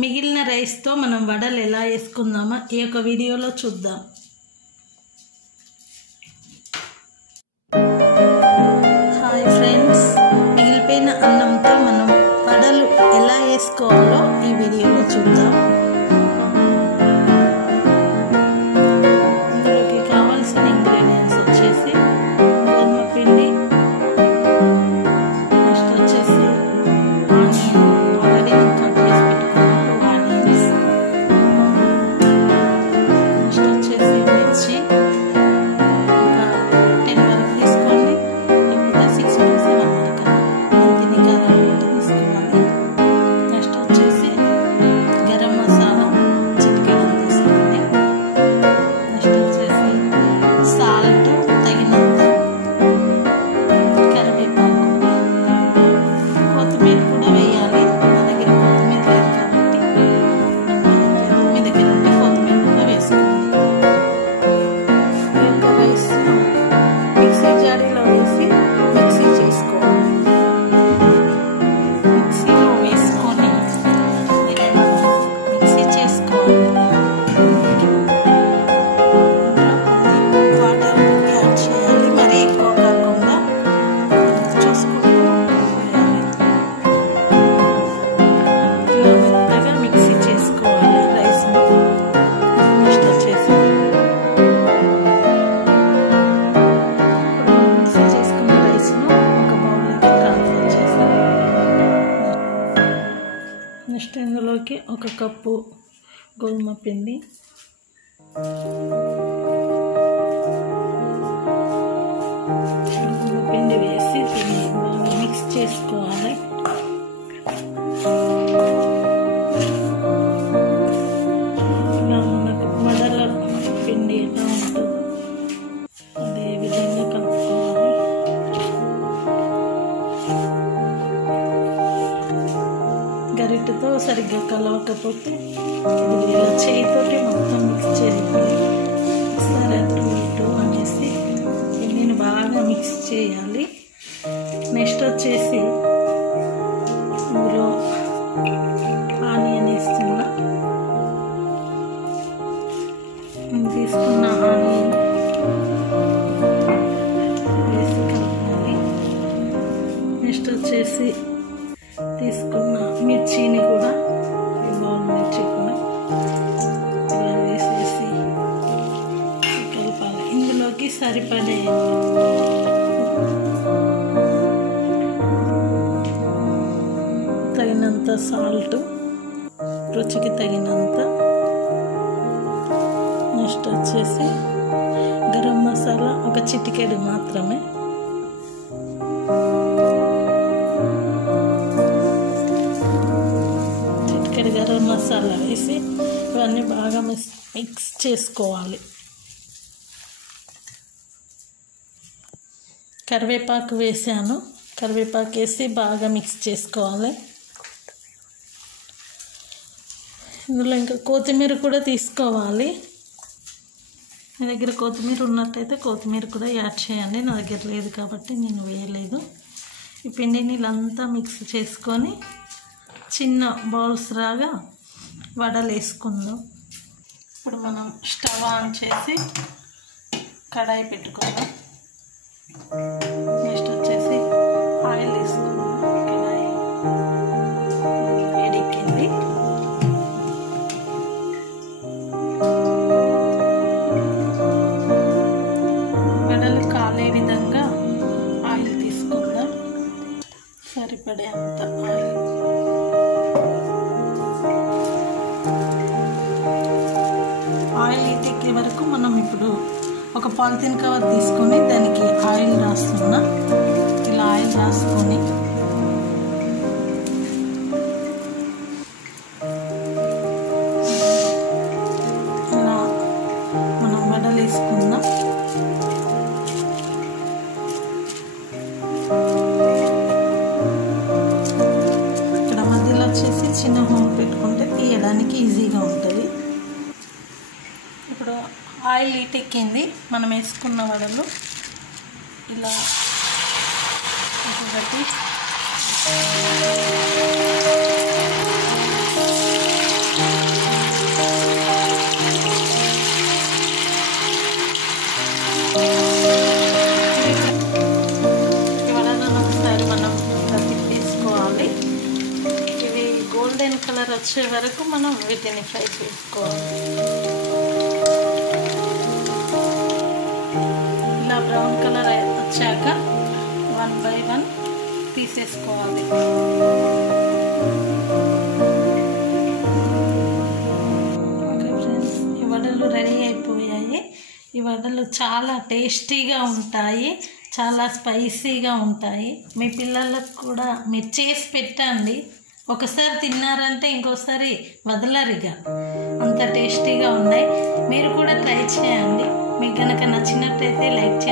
మిగిలిన రైస్తో మనం వడలు ఎలా వేసుకుందామో ఈ యొక్క వీడియోలో చూద్దాం. హాయ్ ఫ్రెండ్స్, మిగిలిపోయిన అన్నంతో మనం వడలు ఎలా వేసుకోవాలో ఈ వీడియోలో చూద్దాం. ఇందులోకి కావాల్సిన ఇంగ్రీడియంట్స్ వచ్చేసి గోధుమ పిండి, నెక్స్ట్ వచ్చేసి ఆనియన్, ఆల్రెడీ కట్ చేసి పెట్టుకున్న 2 ఆనియన్స్, నెక్స్ట్ వచ్చేసి మిర్చి ఒక 10 వరకు తీసుకోండి, లేకపోతే 6 to 7 వరకు తిని కారం పెట్టి తీసుకోవాలి. నెక్స్ట్ వచ్చేసి గరం మసాలా చిటికెడు తీసుకోండి. నెక్స్ట్ వచ్చేసి సాల్ట్ తగినంత, కరివేపాకు, కొత్తిమీర కూడా వేయాలి. నా దగ్గర కొత్తిమీర లేదు కాబట్టి మీ దగ్గర ఉంటే కొత్తిమీర కూడా వేసుకోండి. ఈ యొక్క రైస్ మిక్సీ జాడీలో వేసి మిక్సీ చేసుకోవాలి. మిక్సీలో వేసుకొని మిక్సీ చేసుకోవాలి. వాటర్ యాడ్ చేయాలి, మరీ ఎక్కువ కాకుండా చూసుకుంటూ వేయాలి. ఇలా మెత్తగా మిక్సీ చేసుకోవాలి రైస్ను. నెక్స్ట్ వచ్చేసి మిక్సీ చేసుకున్న రైస్ను ఒక బౌల్లోకి ట్రాన్స్ఫర్ చేసాం. నెక్స్ట్ ఇందులోకి 1 కప్పు గోధుమ పిండి, గోధుమ పిండి వేసి దీన్ని బాగా మిక్స్ చేసుకోవాలి. ఇలా మనకు వడల పిండి ఎలా ఉంటుందో అదే విధంగా కలుపుకోవాలి. గరిటెతో సరిగ్గా కలవకపోతే ఇది ఇలా చేయితోటి మొత్తం మిక్స్ చేయాలి. ఒకసారి అటు ఇటు అనేసి పిండిని బాగా మిక్స్ చేయాలి. నెక్స్ట్ వచ్చేసి ఇందులో ఆనియన్ వేస్తున్నా. తీసుకున్న ఆనియన్ వేసి కలపాలి. నెక్స్ట్ వచ్చేసి తీసుకున్న మిర్చిని కూడా, ఈ బౌల్ మిర్చి కూడా ఇలా వేసేసి కలపాలి. ఇందులోకి సరిపడే తగినంత సాల్ట్, రుచికి తగినంత. నెక్స్ట్ వచ్చేసి గరం మసాలా ఒక చిటికెడు మాత్రమే. చిటికెడు గరం మసాలా వేసి ఇవన్నీ బాగా మిక్స్ చేసుకోవాలి. కరివేపాకు వేసాను, కరివేపాకు వేసి బాగా మిక్స్ చేసుకోవాలి. ఇందులో ఇంకా కొత్తిమీర కూడా తీసుకోవాలి. మీ దగ్గర కొత్తిమీర ఉన్నట్టయితే కొత్తిమీర కూడా యాడ్ చేయండి. నా దగ్గర లేదు కాబట్టి నేను వేయలేదు. ఈ పిండిని ఇలాంతా మిక్స్ చేసుకొని చిన్న బౌల్స్ లాగా వడలు వేసుకుందాం. ఇప్పుడు మనం స్టవ్ ఆన్ చేసి కడాయి పెట్టుకుందాం. నెక్స్ట్ వచ్చేసి ఆయిల్ వేసుకుందాం. కడాయి వేడెక్కింది. వడలు కాలే విధంగా ఆయిల్ తీసుకుందాం. సరిపడే అంత ఆయిల్. ఆయిల్ ఎక్కే వరకు మనం ఇప్పుడు ఒక పాలిథిన్ కవర్ తీసుకొని దానికి ఆయిల్ రాస్తున్నా. ఇలా ఆయిల్ రాసుకొని ఇలా మనం వడలు వేసుకుందాం. ఇక్కడ మధ్యలో వచ్చేసి చిన్న హోల్ పెట్టుకుంటే తీయడానికి ఈజీగా ఉంటుంది. ఇప్పుడు ఆయిల్ ఎక్కింది. మనం వేసుకున్న వడలు ఇలా ఒకటి వచ్చే వరకు మనం వీటిని ఫ్రై చేసుకోవాలి. ఇలా బ్రౌన్ కలర్ వచ్చాక 1 by 1 తీసేసుకోవాలి. ఓకే ఫ్రెండ్స్, ఈ వడలు రెడీ అయిపోయాయి. ఈ వడలు చాలా టేస్టీగా ఉంటాయి, చాలా స్పైసీగా ఉంటాయి. మీ పిల్లలకు కూడా మీరు చేసి పెట్టండి. ఒకసారి తిన్నారంటే ఇంకోసారి వదలరిగా, అంత టేస్టీగా ఉన్నాయి. మీరు కూడా ట్రై చేయండి. మీకు కనుక నచ్చినట్టయితే లైక్ చేయండి.